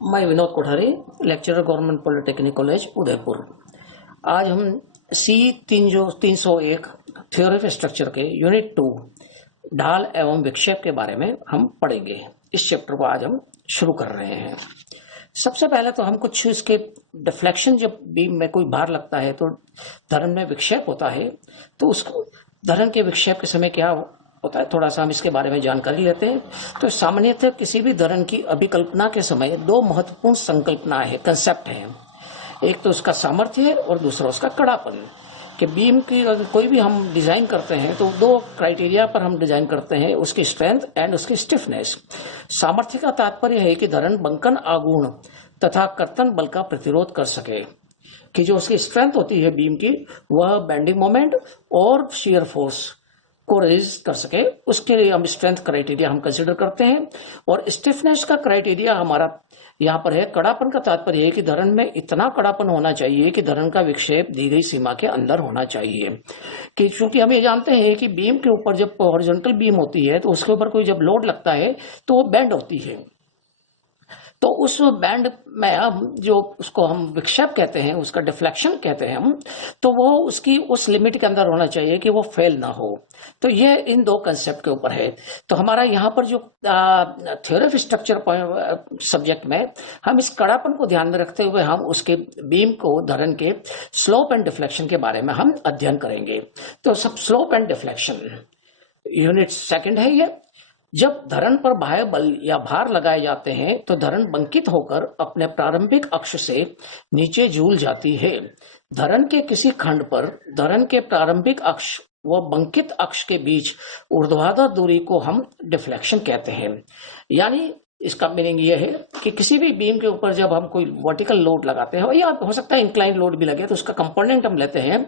मैं Vinod Kothari, lecturer government polytechnic college Udaipur. आज हम सी 301 थ्योरी ऑफ स्ट्रक्चर के यूनिट 2 ढाल एवं विक्षेप के बारे में हम पढ़ेंगे। इस चैप्टर को आज हम शुरू कर रहे हैं। सबसे पहले तो हम कुछ इसके डिफ्लेक्शन, जब बीम में कोई भार लगता है तो धरन में विक्षेप होता है, तो उसको धरन के विक्षेप के समय क्या होता है, थोड़ा सा हम इसके बारे में जानकारी लेते हैं। तो सामान्यतः किसी भी धरन की अभिकल्पना के समय दो महत्वपूर्ण संकल्पना है, कंसेप्ट है। एक तो उसका सामर्थ्य है और दूसरा उसका कड़ापन। कि बीम की अगर कोई भी हम डिजाइन करते हैं तो दो क्राइटेरिया पर हम डिजाइन करते हैं, उसकी स्ट्रेंथ एंड उसकी स्टिफनेस। सामर्थ्य का तात्पर्य है कि धरन बंकन आघूर्ण तथा कर्तन बल का प्रतिरोध कर सके, कि जो उसकी स्ट्रेंथ होती है बीम की, वह बेंडिंग मोमेंट और शियर फोर्स को रेजिस्ट कर सके, उसके लिए हम स्ट्रेंथ क्राइटेरिया हम कंसिडर करते हैं। और स्टिफनेस का क्राइटेरिया हमारा यहाँ पर है। कड़ापन का तात्पर्य है कि धरन में इतना कड़ापन होना चाहिए कि धरन का विक्षेप दी गई सीमा के अंदर होना चाहिए। कि चूंकि हम ये जानते हैं कि बीम के ऊपर जब हॉरिजॉन्टल बीम होती है तो उसके ऊपर कोई जब लोड लगता है तो वो बेंड होती है, तो उस बैंड में हम जो उसको हम विक्षेप कहते हैं, उसका डिफ्लेक्शन कहते हैं हम, तो वो उसकी उस लिमिट के अंदर होना चाहिए कि वो फेल ना हो। तो ये इन दो कंसेप्ट के ऊपर है। तो हमारा यहाँ पर जो थ्योरी ऑफ स्ट्रक्चर सब्जेक्ट में हम इस कड़ापन को ध्यान में रखते हुए हम उसके बीम को धरन के स्लोप एंड डिफ्लेक्शन के बारे में हम अध्ययन करेंगे। तो सब slope and deflection unit second है ये। जब धरन पर बाह्य बल या भार लगाए जाते हैं तो धरन बंकित होकर अपने प्रारंभिक अक्ष से नीचे झूल जाती है। धरन के किसी खंड पर धरन के प्रारंभिक अक्ष व बंकित अक्ष के बीच ऊर्ध्वाधर दूरी को हम डिफ्लेक्शन कहते हैं। यानी इसका मीनिंग ये है कि किसी भी बीम के ऊपर जब हम कोई वर्टिकल लोड लगाते हैं, या हो सकता है इंक्लाइन लोड भी लगे, तो उसका कंपोनेंट हम लेते हैं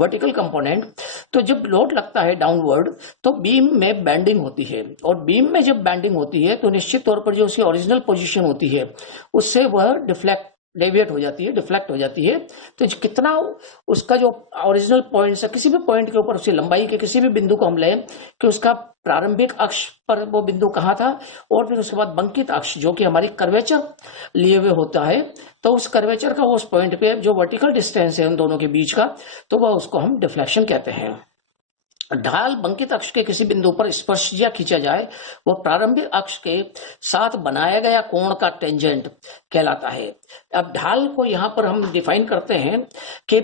वर्टिकल कंपोनेंट। तो जब लोड लगता है डाउनवर्ड तो बीम में बेंडिंग होती है, और बीम में जब बेंडिंग होती है तो निश्चित तौर पर जो उसकी ओरिजिनल पोजीशन होती है उससे वह डेविएट हो जाती है, डिफ्लेक्ट हो जाती है। तो कितना उसका जो ओरिजिनल पॉइंट है, किसी भी पॉइंट के ऊपर उसकी लंबाई के किसी भी बिंदु को हम लें कि उसका प्रारंभिक अक्ष पर वो बिंदु कहाँ था, और फिर उसके बाद बंकित अक्ष जो कि हमारी कर्वेचर लिए हुए होता है, तो उस कर्वेचर का उस पॉइंट पे जो वर्टिकल डिस्टेंस है उन दोनों के बीच का, तो वह उसको हम डिफ्लेक्शन कहते हैं। ढाल बंकित अक्ष के किसी बिंदु पर स्पर्शज्या खींचा जाए, वो प्रारंभिक अक्ष के साथ बनाया गया कोण का टेंजेंट कहलाता है। अब ढाल को यहाँ पर हम डिफाइन करते हैं कि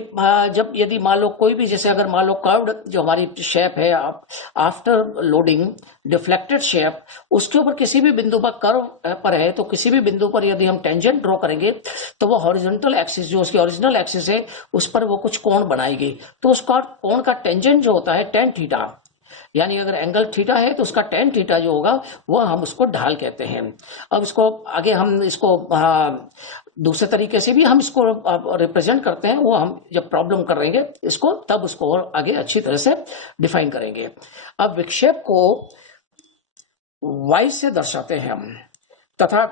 जब यदि मान लो कोई भी, जैसे अगर मान लो कर्व्ड जो हमारी शेप है आफ्टर लोडिंग डिफ्लेक्टेड शेप, उसके ऊपर किसी भी बिंदु पर कर्व पर है, तो किसी भी बिंदु पर यदि हम टेंजेंट ड्रॉ करेंगे तो वो हॉरिजॉन्टल एक्सिस जो उसकी ओरिजिनल एक्सिस है उस पर वो कुछ कोण बनाएगी। तो उसका कोण का टेंजेंट जो होता है टेन थीटा, यानी अगर एंगल थीटा है तो उसका टेन थीटा जो होगा वह हम उसको ढाल कहते हैं। अब इसको आगे हम इसको दूसरे तरीके से भी हम इसको रिप्रेजेंट करते हैं, वो हम जब प्रॉब्लम करेंगे इसको तब उसको और आगे अच्छी तरह से डिफाइन करेंगे। अब विक्षेप को y से दर्शाते हैं हम, तथा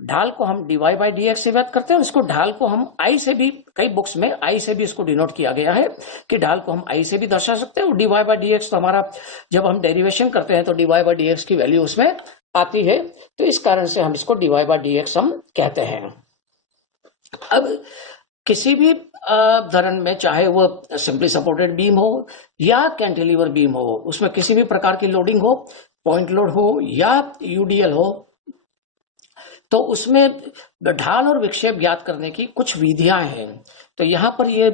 ढाल को हम dy बाई dx से व्यक्त करते हैं। और इसको ढाल को हम I से भी, कई बुक्स में I से भी इसको डिनोट किया गया है कि ढाल को हम I से भी दर्शा सकते हैं। और dy बाई dx तो हमारा जब हम डेरिवेशन करते हैं तो dy बाई dx की वैल्यू उसमें आती है, तो इस कारण से हम इसको dy बाई dx हम कहते हैं। अब किसी भी धरन में, चाहे वो सिंपली सपोर्टेड बीम हो या कैंटिलीवर बीम हो, उसमें किसी भी प्रकार की लोडिंग हो, पॉइंट लोड हो या यूडीएल हो, तो उसमें ढाल और विक्षेप ज्ञात करने की कुछ विधियां हैं। तो यहाँ पर ये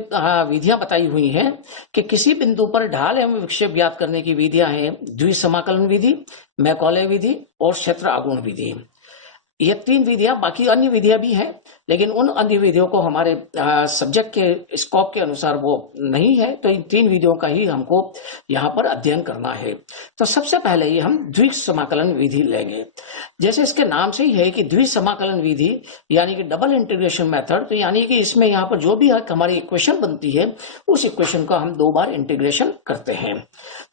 विधियां बताई हुई हैं कि किसी बिंदु पर ढाल एवं विक्षेप ज्ञात करने की विधियां हैं द्विसमाकलन विधि, मैकॉले विधि और क्षेत्र आघूर्ण विधि। ये तीन विधियां, बाकी अन्य विधियां भी हैं, लेकिन उन अन्य विधियों को हमारे सब्जेक्ट के स्कोप के अनुसार वो नहीं है, तो इन तीन विधियों का ही हमको यहाँ पर अध्ययन करना है। तो सबसे पहले ये हम द्विसमाकलन विधि लेंगे। जैसे इसके नाम से ही है कि द्विसमाकलन विधि यानी कि डबल इंटीग्रेशन मेथड, तो यानी कि इसमें यहाँ पर जो भी हमारी इक्वेशन बनती है उस इक्वेशन को हम दो बार इंटीग्रेशन करते हैं।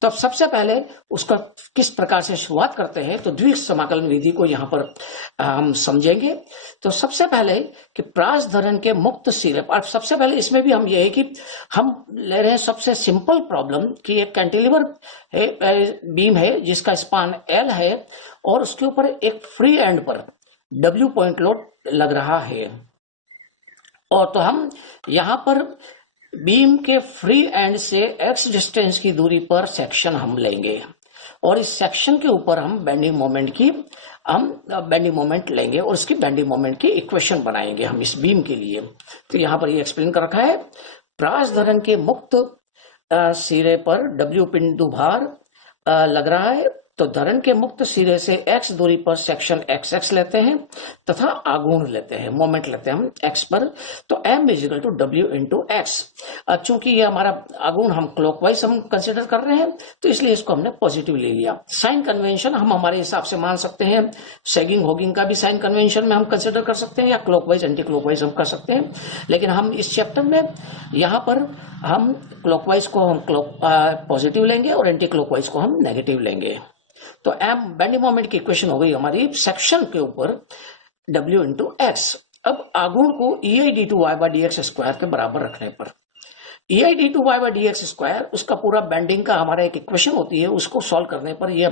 तो अब सबसे पहले उसका किस प्रकार से शुरुआत करते हैं, तो द्विसमाकलन विधि को यहाँ पर हम समझेंगे। तो सबसे पहले कि प्रास धरन के मुक्त सिरे पर, सबसे पहले इसमें भी हम ये है कि हम ले रहे हैं सबसे सिंपल प्रॉब्लम कि एक कैंटिलीवर बीम है जिसका स्पान L है और उसके ऊपर एक फ्री एंड पर W पॉइंट लोड लग रहा है। और तो हम यहाँ पर बीम के फ्री एंड से x डिस्टेंस की दूरी पर सेक्शन हम लेंगे और इस सेक्शन के ऊपर हम बेंडिंग मोमेंट लेंगे और इसकी बेंडिंग मोमेंट की इक्वेशन बनाएंगे हम इस बीम के लिए। तो यहाँ पर ये एक्सप्लेन कर रखा है, प्रास धरण के मुक्त सिरे पर W बिंदु भार लग रहा है, तो धरण के मुक्त सिरे से x दूरी पर सेक्शन xx लेते हैं तथा आघूर्ण लेते हैं, मोमेंट लेते हैं हम x पर। तो m is equal to W into x. अब चूंकि ये हमारा आघूर्ण हम क्लॉकवाइज हम कंसिडर कर रहे हैं तो इसलिए इसको हमने पॉजिटिव ले लिया। साइन कन्वेंशन हम हमारे हिसाब से मान सकते हैं, सैगिंग होगिंग का भी साइन कन्वेंशन में हम कंसिडर कर सकते हैं या क्लॉकवाइज एंटी क्लॉकवाइज हम कर सकते हैं, लेकिन हम इस चैप्टर में यहाँ पर हम क्लॉकवाइज को हम पॉजिटिव लेंगे और एंटी क्लॉकवाइज को हम नेगेटिव लेंगे। तो एम बेंडिंग मोमेंट की इक्वेशन हो गई हमारी सेक्शन के ऊपर W इंटू एक्स। अब आघूर्ण को EI d2 y by dx square के बराबर रखने पर EI d2 y by dx square उसका पूरा बेंडिंग का हमारा एक इक्वेशन होती है, उसको सॉल्व करने पर ये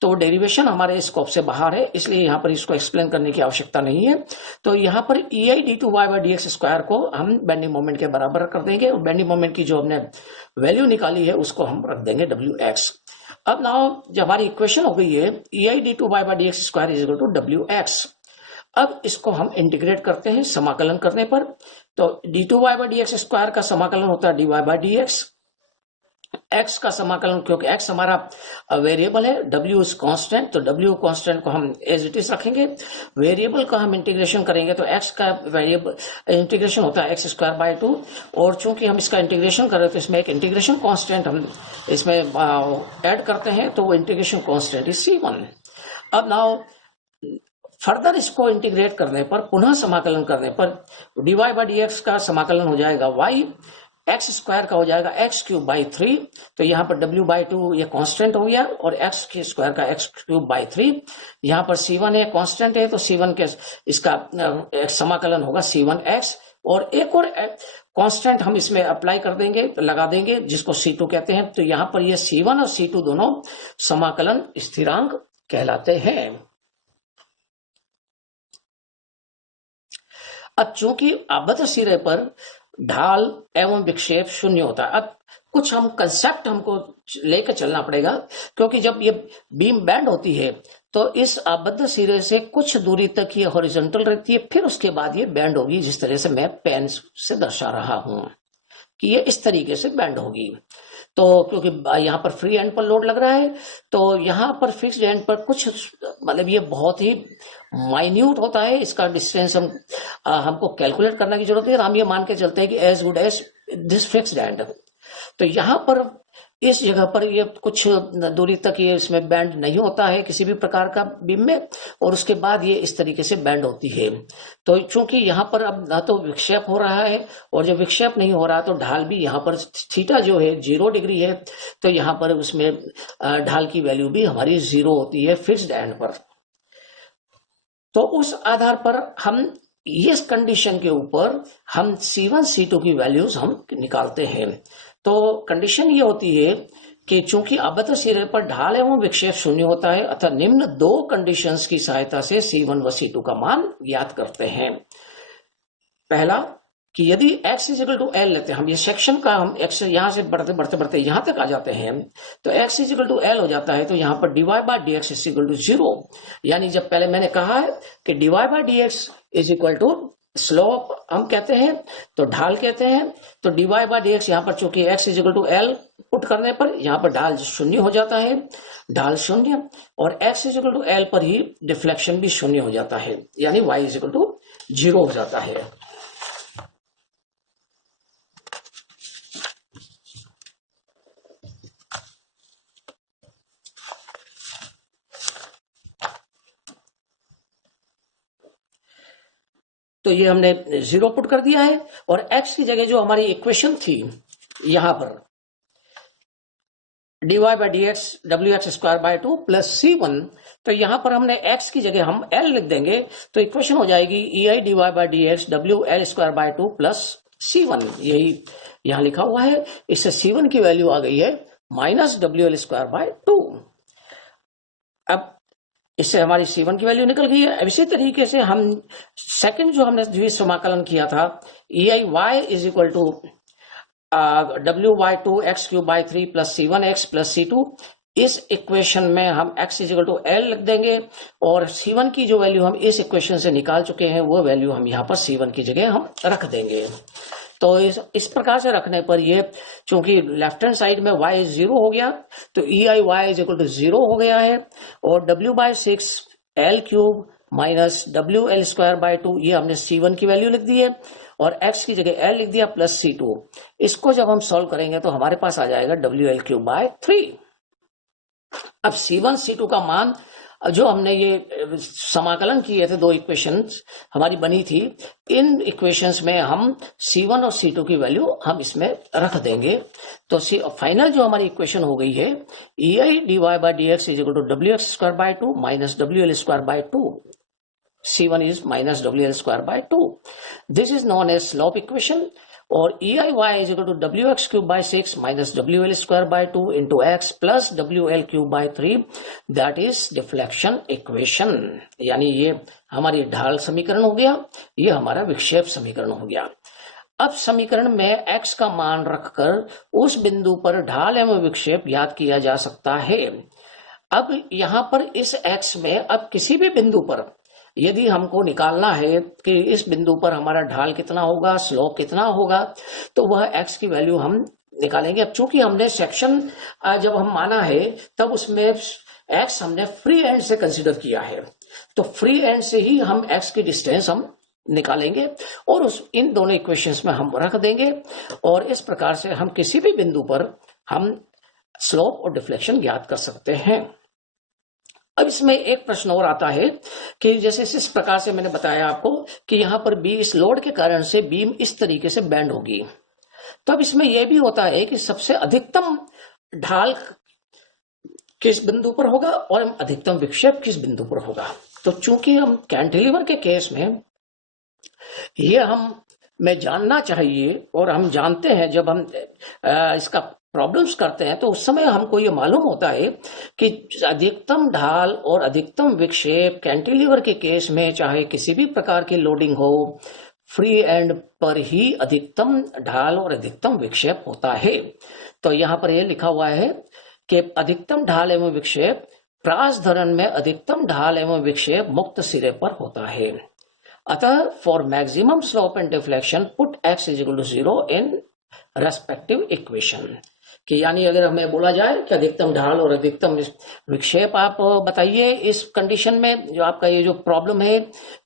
तो डेरिवेशन हमारे स्कोप से बाहर है, इसलिए यहाँ पर इसको एक्सप्लेन करने की आवश्यकता नहीं है। तो यहाँ पर EI d2 y by dx square को हम बेंडिंग मोमेंट के बराबर कर देंगे और बेंडिंग मोमेंट की जो हमने वैल्यू निकाली है उसको हम रख देंगे WX। अब नाउ जब हमारी इक्वेशन हो गई है EI d2 y by dx square is equal to WX। अब इसको हम इंटीग्रेट करते हैं समाकलन करने पर, तो d2 y by dx square का समाकलन होता है dy बाई dx। x का समाकलन, क्योंकि x हमारा वेरिएबल है, w इज कांस्टेंट, तो w कांस्टेंट को हम एज इट इज रखेंगे। वेरिएबल का हम इंटीग्रेशन करेंगे तो x का वेरिएबल इंटीग्रेशन होता है x स्क्वायर बाय 2, और चूंकि हम इसका इंटीग्रेशन कर रहे हैं तो इसमें एक इंटीग्रेशन कांस्टेंट हम इसमें ऐड करते हैं, तो वो इंटीग्रेशन कांस्टेंट इज c1। अब नाउ फर्दर इसको इंटीग्रेट करने पर, पुनः समाकलन करने पर dy बाई dx का समाकलन हो जाएगा y, एक्स स्क्वायर का हो जाएगा एक्स क्यूब बाई 3, तो यहाँ पर w बाई 2 ये कांस्टेंट हो गया, और एक्स के स्क्वायर का एक्स क्यूब बाई 3, यहाँ पर c1 है कांस्टेंट है, तो c1 के इसका समाकलन होगा c1x, और एक और कांस्टेंट हम इसमें अप्लाई कर देंगे, लगा देंगे, जिसको c2 कहते हैं। तो यहाँ पर ये c1 और c2 दोनों समाकलन स्थिरांक कहलाते हैं। अब चूंकि आबद्ध सिरे पर ढाल एवं विक्षेप शून्य होता है, अब कुछ हम कंसेप्ट हमको लेकर चलना पड़ेगा, क्योंकि जब ये बीम बैंड होती है तो इस आबद्ध सिरे से कुछ दूरी तक ये हॉरिजॉन्टल रहती है, फिर उसके बाद ये बैंड होगी, जिस तरह से मैं पेन से दर्शा रहा हूं कि ये इस तरीके से बैंड होगी। तो क्योंकि यहाँ पर फ्री एंड पर लोड लग रहा है, तो यहाँ पर फिक्स्ड एंड पर कुछ मतलब ये बहुत ही माइन्यूट होता है, इसका डिस्टेंस हमको कैलकुलेट करने की जरूरत है। हम ये मान के चलते हैं कि as good as this fixed end, तो यहाँ पर इस जगह पर ये कुछ दूरी तक ये इसमें बैंड नहीं होता है किसी भी प्रकार का बीम में, और उसके बाद ये इस तरीके से बैंड होती है। तो चूंकि यहाँ पर अब ना तो विक्षेप हो रहा है, और जब विक्षेप नहीं हो रहा तो ढाल भी यहाँ पर थीटा जो है 0 डिग्री है, तो यहाँ पर उसमें ढाल की वैल्यू भी हमारी 0 होती है फिक्स्ड एंड पर। तो उस आधार पर हम इस कंडीशन के ऊपर हम C1 C2 की वैल्यूज हम निकालते हैं। तो कंडीशन ये होती है कि चूंकि आबद्ध सिरे पर ढाल एवं विक्षेप शून्य होता है, अतः निम्न दो कंडीशंस की सहायता से C1 व C2 का मान ज्ञात करते हैं। पहला कि यदि x इजिकल टू एल लेते हैं, हम ये सेक्शन का हम x यहां से बढ़ते बढ़ते बढ़ते यहां तक आ जाते हैं, तो x इजिकल टू एल हो जाता है, तो यहाँ पर dy by dx is equal to 0, यानी जब पहले मैंने कहा है कि dy by dx is equal to slope हम कहते हैं, तो ढाल कहते हैं, तो dy बाई dx यहाँ पर चूंकि x is equal to L put करने पर यहाँ पर ढाल शून्य हो जाता है, ढाल शून्य, और x इजिकल टू एल पर ही डिफ्लेक्शन भी शून्य हो जाता है, यानी y इजिकल टू 0 हो जाता है। तो ये हमने 0 पुट कर दिया है, और x की जगह जो हमारी इक्वेशन थी यहां पर dy by dx wx square by 2 plus c1, तो यहां पर हमने x की जगह हम l लिख देंगे, तो इक्वेशन हो जाएगी ei dy by dx wl square by 2 plus c1, यही यहां लिखा हुआ है। इससे c1 की वैल्यू आ गई है माइनस wl स्क्वायर बाय 2। अब इससे हमारी C1 की वैल्यू निकल गई है। अब इसी तरीके से हम सेकंड जो हमने द्विघात समाकलन किया था, EIY is equal to WY2x³/3 plus C1x plus C2, इस इक्वेशन में हम x is equal to L लिख देंगे और C1 की जो वैल्यू हम इस इक्वेशन से निकाल चुके हैं वो वैल्यू हम यहाँ पर C1 की जगह हम रख देंगे। तो इस प्रकार से रखने पर ये चूंकि लेफ्ट हैंड साइड में y 0 हो गया तो EIY इज इक्वल टू 0 हो गया है और W/6 L³ माइनस WL²/2 ये हमने C1 की वैल्यू लिख दी है और x की जगह L लिख दिया प्लस C2। इसको जब हम सॉल्व करेंगे तो हमारे पास आ जाएगा WL³/3। अब C1 C2 का मान जो हमने ये समाकलन किए थे, दो इक्वेशंस हमारी बनी थी, इन इक्वेशंस में हम C1 और C2 की वैल्यू हम इसमें रख देंगे। तो फाइनल जो हमारी इक्वेशन हो गई है EI dy/dx is equal to WX²/2 minus WL²/2। C1 is minus WL²/2. This is known as slope equation. और EIY is equal to WX³/6 minus WL²/2 into x plus WL³/3. That is deflection equation. यानी ये हमारी ढाल समीकरण हो गया, ये हमारा विक्षेप समीकरण हो गया। अब समीकरण में x का मान रखकर उस बिंदु पर ढाल एवं विक्षेप ज्ञात किया जा सकता है। अब यहां पर इस x में अब किसी भी बिंदु पर यदि हमको निकालना है कि इस बिंदु पर हमारा ढाल कितना होगा, स्लोप कितना होगा, तो वह x की वैल्यू हम निकालेंगे। अब चूंकि हमने सेक्शन जब हम माना है तब उसमें x हमने फ्री एंड से कंसीडर किया है, तो फ्री एंड से ही हम x की डिस्टेंस हम निकालेंगे और इन दोनों इक्वेशंस में हम रख देंगे और इस प्रकार से हम किसी भी बिंदु पर हम स्लोप और डिफ्लेक्शन ज्ञात कर सकते हैं। अब इसमें एक प्रश्न और आता है कि जैसे इस प्रकार से मैंने बताया आपको कि यहां पर इस लोड के कारण से बीम इस तरीके से बेंड होगी, तो अब इसमें यह भी होता है कि सबसे अधिकतम ढाल किस बिंदु पर होगा और अधिकतम विक्षेप किस बिंदु पर होगा। तो चूंकि हम कैंटिलीवर के केस में ये हमें जानना चाहिए और हम जानते हैं, जब हम इसका प्रॉब्लम्स करते हैं तो उस समय हमको ये मालूम होता है कि अधिकतम ढाल और अधिकतम विक्षेप कैंटिलीवर के केस में चाहे किसी भी प्रकार की लोडिंग हो, फ्री एंड पर ही अधिकतम ढाल और अधिकतम विक्षेप होता है। तो यहाँ पर यह लिखा हुआ है कि अधिकतम ढाल एवं विक्षेप प्रास धरण में अधिकतम ढाल एवं विक्षेप मुक्त सिरे पर होता है। अतः for maximum slope and deflection put x is equal to 0 in respective equation. कि यानी अगर हमें बोला जाए कि अधिकतम ढाल और अधिकतम विक्षेप आप बताइए इस कंडीशन में, जो आपका ये जो प्रॉब्लम है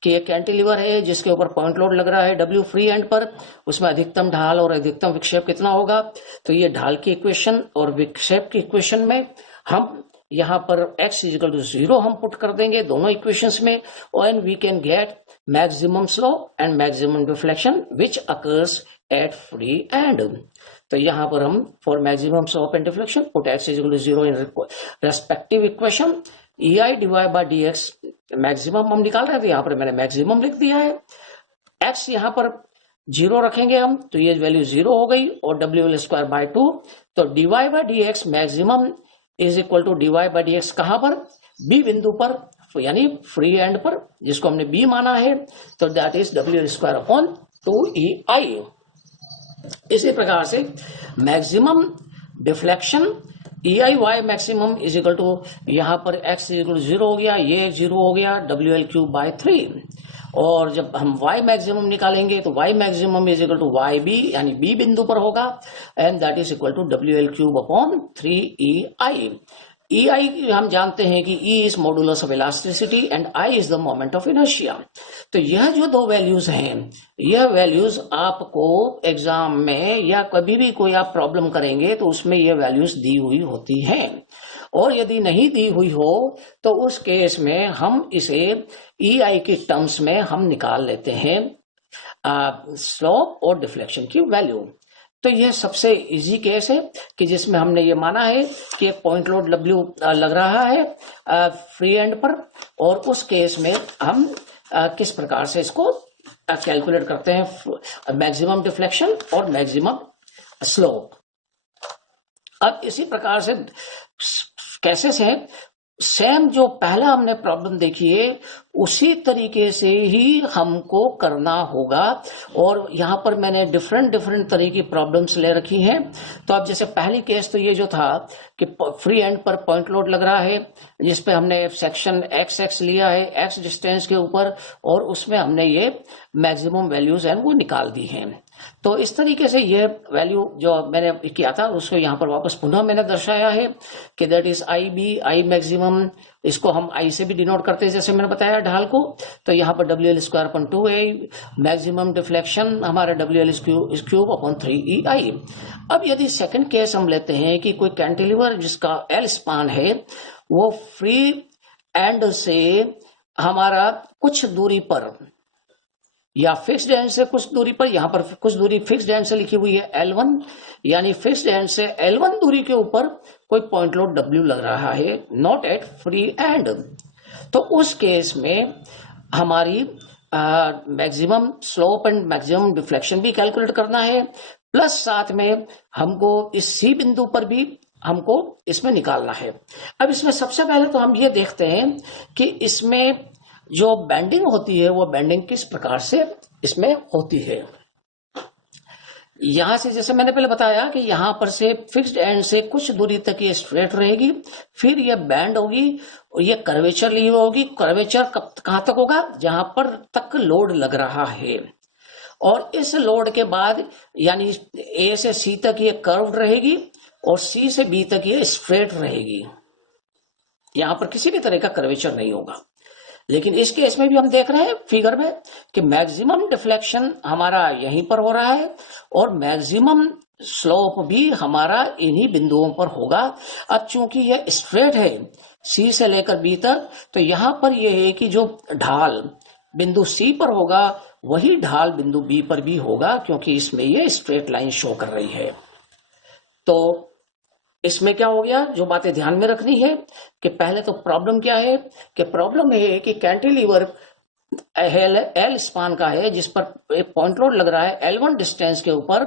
कि एक कैंटिलीवर है जिसके ऊपर पॉइंट लोड लग रहा है W फ्री एंड पर, उसमें अधिकतम ढाल और अधिकतम विक्षेप कितना होगा। तो ये ढाल की इक्वेशन और विक्षेप की इक्वेशन में हम यहाँ पर x इज इक्वल टू 0 हम पुट कर देंगे दोनों इक्वेशंस में, और we can get maximum slope and maximum deflection which occurs at free end. तो यहाँ पर हम for maximum slope and deflection put x is equal to 0 in respective equation. EI dy/dx maximum हम निकाल रहे थे, यहाँ पर मैंने मैक्सिमम लिख दिया है। x यहाँ पर 0 रखेंगे हम तो ये वैल्यू 0 हो गई और WL²/2। तो dy/dx maximum is equal to dy/dx कहां पर, B बिंदु पर, यानी फ्री एंड पर जिसको हमने B माना है, तो दैट इज WL²/2EI। इसी प्रकार से maximum deflection EIY maximum is equal to यहाँ पर x इज इक्वल टू 0 हो गया, ये 0 हो गया WL³/3। और जब हम y मैक्सिमम निकालेंगे तो y maximum is equal to YB यानी B बिंदु पर होगा and that is equal to WL³/3EI। EI हम जानते हैं कि E is modulus of elasticity and I is the moment of inertia. तो यह जो दो वैल्यूज हैं, यह वैल्यूज आपको एग्जाम में या कभी भी कोई आप प्रॉब्लम करेंगे तो उसमें यह वैल्यूज दी हुई होती हैं, और यदि नहीं दी हुई हो तो उस केस में हम इसे EI के टर्म्स में हम निकाल लेते हैं स्लोप और डिफ्लेक्शन की वैल्यू। तो यह सबसे इजी केस है कि जिसमें हमने ये माना है कि एक पॉइंट लोड W लग रहा है फ्री एंड पर, और उस केस में हम किस प्रकार से इसको कैलकुलेट करते हैं मैक्सिमम डिफ्लेक्शन और मैक्सिमम स्लोप। अब इसी प्रकार से कैसे से सेम जो पहला हमने प्रॉब्लम देखी है उसी तरीके से ही हमको करना होगा। और यहाँ पर मैंने डिफरेंट डिफरेंट तरह की प्रॉब्लम्स ले रखी हैं। तो अब जैसे पहली केस तो ये जो था कि फ्री एंड पर पॉइंट लोड लग रहा है, जिसपे हमने सेक्शन एक्स एक्स लिया है एक्स डिस्टेंस के ऊपर, और उसमें हमने ये मैक्सिमम वैल्यूज हैं वो निकाल दी हैं। तो इस तरीके से ये वैल्यू जो मैंने किया था उसको यहाँ पर वापस पुनः मैंने दर्शाया है कि that is I B, I maximum, इसको हम आई से भी डिनोट करते हैं जैसे मैंने बताया ढाल को। तो यहाँ पर W L square upon 2a, maximum deflection हमारा W L cube upon 3EI। अब यदि सेकंड केस हम लेते हैं कि कोई कैंटिलीवर जिसका एल स्पान है वो फ्री एंड से हमारा कुछ दूरी पर या फिक्स्ड एंड से कुछ दूरी पर, यहां पर कुछ दूरी फिक्स्ड एंड से लिखी हुई है L1, यानी फिक्स्ड एंड से L1 दूरी के ऊपर कोई पॉइंट लोड W लग रहा है, नॉट एट फ्री एंड। तो उस केस में हमारी maximum slope and maximum deflection भी कैलकुलेट करना है, प्लस साथ में हमको इस सी बिंदु पर भी हमको इसमें निकालना है। अब इसमें सबसे पहले तो हम ये देखते हैं कि इसमें जो बैंडिंग होती है वो बैंडिंग किस प्रकार से इसमें होती है। यहां से जैसे मैंने पहले बताया कि यहां पर से फिक्स्ड एंड से कुछ दूरी तक ये स्ट्रेट रहेगी, फिर ये बैंड होगी और ये कर्वेचर ली होगी। कर्वेचर कहां तक होगा? जहां पर तक लोड लग रहा है। और इस लोड के बाद यानी ए से सी तक ये कर्व्ड रहेगी और सी से बी तक ये स्ट्रेट रहेगी। यहां पर किसी भी तरह का कर्वेचर नहीं होगा। लेकिन इस केस में भी हम देख रहे हैं फिगर में कि मैक्सिमम डिफ्लेक्शन हमारा यहीं पर हो रहा है और मैक्सिमम स्लोप भी हमारा इन्हीं बिंदुओं पर होगा। अब चूंकि यह स्ट्रेट है सी से लेकर बी तक, तो यहां पर यह है कि जो ढाल बिंदु सी पर होगा वही ढाल बिंदु बी पर भी होगा, क्योंकि इसमें यह स्ट्रेट लाइन शो कर रही है। तो इसमें क्या हो गया, जो बातें ध्यान में रखनी है कि पहले तो प्रॉब्लम क्या है कि प्रॉब्लम है कि कैंटिलीवर एल स्पान का है जिस पर एक पॉइंट लोड लग रहा है L1 डिस्टेंस के ऊपर,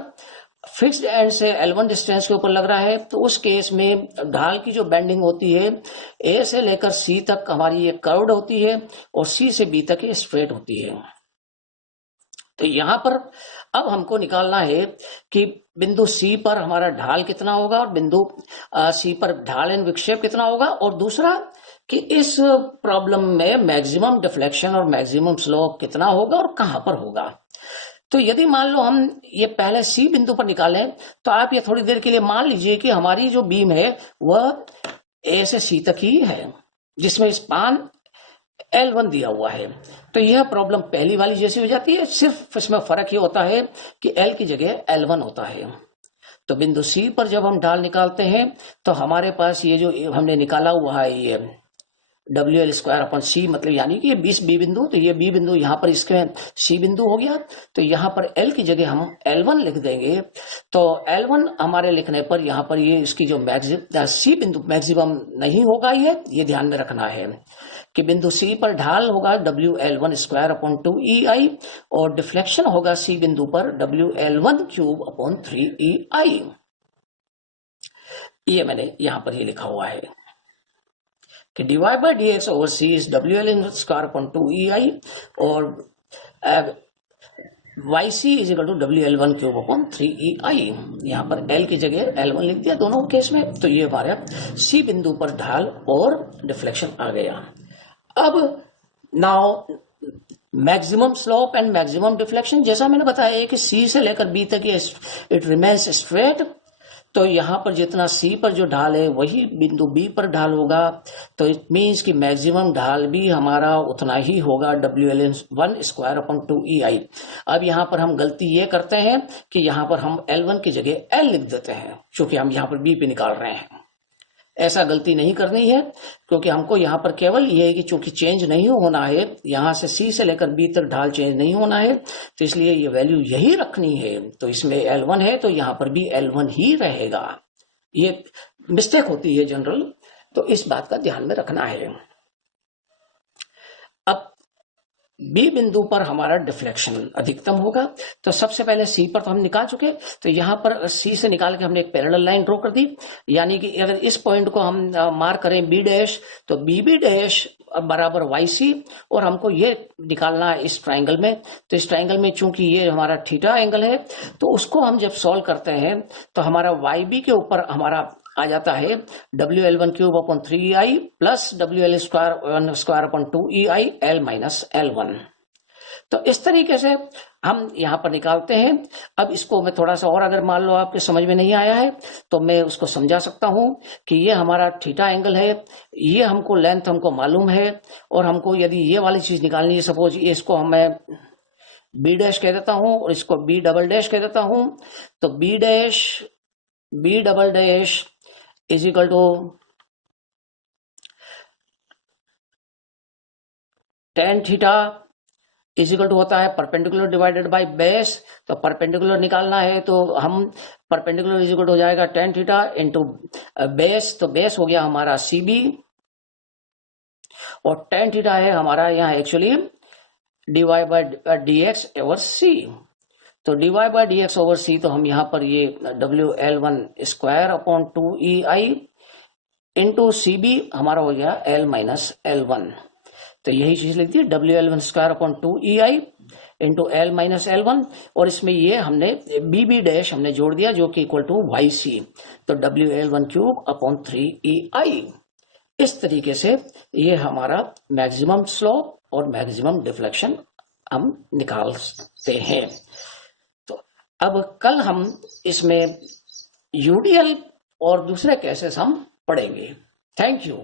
फिक्स्ड एंड से L1 डिस्टेंस के ऊपर लग रहा है। तो उस केस में ढाल की जो बेंडिंग होती है ए से लेकर सी तक हमारी ये कर्व्ड होती है और सी से बी तक ये स्ट्रेट होती है। तो यहां पर अब हमको निकालना है कि बिंदु सी पर हमारा ढाल कितना होगा और बिंदु सी पर ढाल एंड विक्षेप कितना होगा, और दूसरा कि इस प्रॉब्लम में मैक्सिमम डिफ्लेक्शन और मैक्सिमम स्लोप कितना होगा और कहां पर होगा। तो यदि मान लो हम ये पहले सी बिंदु पर निकालें तो आप ये थोड़ी देर के लिए मान लीजिए कि हमारी जो बीम है वह ए से सी तक ही है जिसमें स्पान L1 दिया हुआ है। तो यह प्रॉब्लम पहली वाली जैसी हो जाती है, सिर्फ इसमें फर्क ये होता है कि L की जगह L1 होता है। तो बिंदु सी पर जब हम ढाल निकालते हैं तो हमारे पास ये जो हमने निकाला हुआ है ये डब्ल्यू एल स्क्वायर अपन सी, मतलब यानी कि ये 20 बी बिंदु, तो ये बी बिंदु यहाँ पर इसके सी बिंदु हो गया। तो यहाँ पर L की जगह हम L1 लिख देंगे। तो L1 हमारे लिखने पर यहाँ पर ये इसकी जो सी बिंदु मैक्सिमम नहीं होगा, ये ध्यान में रखना है कि बिंदु सी पर ढाल होगा WL1 स्क्वायर अपॉन 2EI और डिफ्लेक्शन होगा सी बिंदु पर WL1 क्यूब अपॉन 3EI। ये मैंने यहां पर ही लिखा हुआ है कि dy by dx over C is WL square upon 2EI और YC is equal to WL1 cube upon 3EI। यहाँ पर L की जगह L1 लिख दिया दोनों केस में। तो ये हमारे सी बिंदु पर ढाल और डिफ्लेक्शन आ गया। अब now maximum slope and maximum deflection, जैसा मैंने बताया कि सी से लेकर बी तक ये इट रिमेन्स स्ट्रेट। तो यहां पर जितना सी पर जो ढाल है वही बिंदु बी पर ढाल होगा। तो इट मीन्स कि मैक्सिमम ढाल भी हमारा उतना ही होगा WL1 स्क्वायर अपॉन 2EI। अब यहां पर हम गलती ये करते हैं कि यहां पर हम L1 की जगह L लिख देते हैं, क्योंकि हम यहां पर बी पे निकाल रहे हैं। ऐसा गलती नहीं करनी है, क्योंकि हमको यहाँ पर केवल ये है कि चूंकि चेंज नहीं होना है, यहां से सी से लेकर बी तक ढाल चेंज नहीं होना है, तो इसलिए ये वैल्यू यही रखनी है। तो इसमें L1 है तो यहाँ पर भी L1 ही रहेगा। ये मिस्टेक होती है जनरल, तो इस बात का ध्यान में रखना है। अब बी बिंदु पर हमारा डिफ्लेक्शन अधिकतम होगा। तो सबसे पहले सी पर तो हम निकाल चुके, तो यहाँ पर सी से निकाल के हमने एक पैरेलल लाइन ड्रॉ कर दी, यानी कि अगर इस पॉइंट को हम मार्क करें बी डैश, तो बी बी डैश बराबर वाई सी, और हमको ये निकालना है इस ट्राइंगल में। तो इस ट्राइंगल में चूंकि ये हमारा थीटा एंगल है, तो उसको हम जब सॉल्व करते हैं तो हमारा वाई बी के ऊपर हमारा आ जाता है WL1³ प्लस WL2² तो इस तरीके से हम यहाँ पर निकालते हैं। अब इसको मैं थोड़ा सा और, अगर मान लो आपके समझ में नहीं आया है तो मैं उसको समझा सकता हूँ कि ये हमारा थीटा एंगल है, ये हमको लेंथ हमको मालूम है, और हमको यदि ये वाली चीज निकालनी है, सपोज इसको मैं बी डैश कह देता हूँ और इसको बी डबल डैश कह देता हूँ, तो B double dash is equal to tan theta is equal to होता है परपेंडिकुलर डिवाइडेड बाय बेस। तो परपेंडिकुलर निकालना है तो हम परपेंडिकुलर इज इक्वल टू हो जाएगा tan थीटा इंटू बेस, तो बेस हो गया हमारा CB, और tan थीटा है हमारा यहाँ एक्चुअली dy/dx ओवर c। तो dy/dx ओवर c, तो हम यहाँ पर ये WL1² इंटू CB हमारा हो गया L-L1। तो यही चीज लिख दी WL1² इंटू L-L1, और इसमें ये हमने BB डैश हमने जोड़ दिया जो कि इक्वल टू YC, तो WL1³ इस तरीके से ये हमारा मैक्सिमम स्लोप और मैक्सिमम डिफ्लेक्शन हम निकालते हैं। तो अब कल हम इसमें UDL और दूसरे केसेस हम पढ़ेंगे। Thank you.